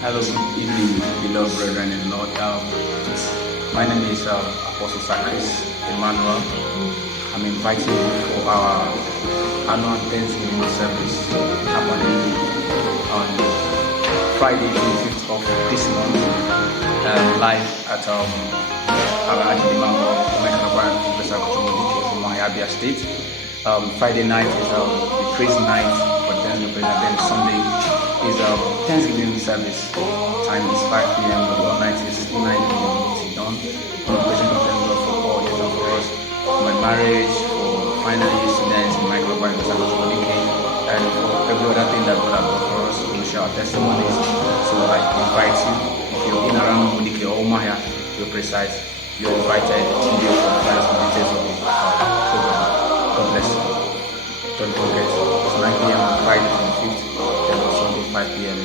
Hello, good evening, beloved brethren in the Lord. My name is Apostle Sakis Emmanuel. I'm inviting you for our annual Thanksgiving service happening on Friday, 25th of this month, live at from Abia State. Friday night is the praise night, but then Sunday is Thanksgiving service. Time is 5 p.m. The one night is 9 p.m. It's done. On occasion of thank God for all He has done for us, for my marriage, for final year students in microbiome and for every other thing that God has done for us. We will share our testimonies. So I invite you, if you're in around Modike or Umahia, to be precise, you're invited to be compliance with details of the program. God bless you. Don't forget, it's 9 p.m. on Friday 25th, then on Sunday 5 p.m.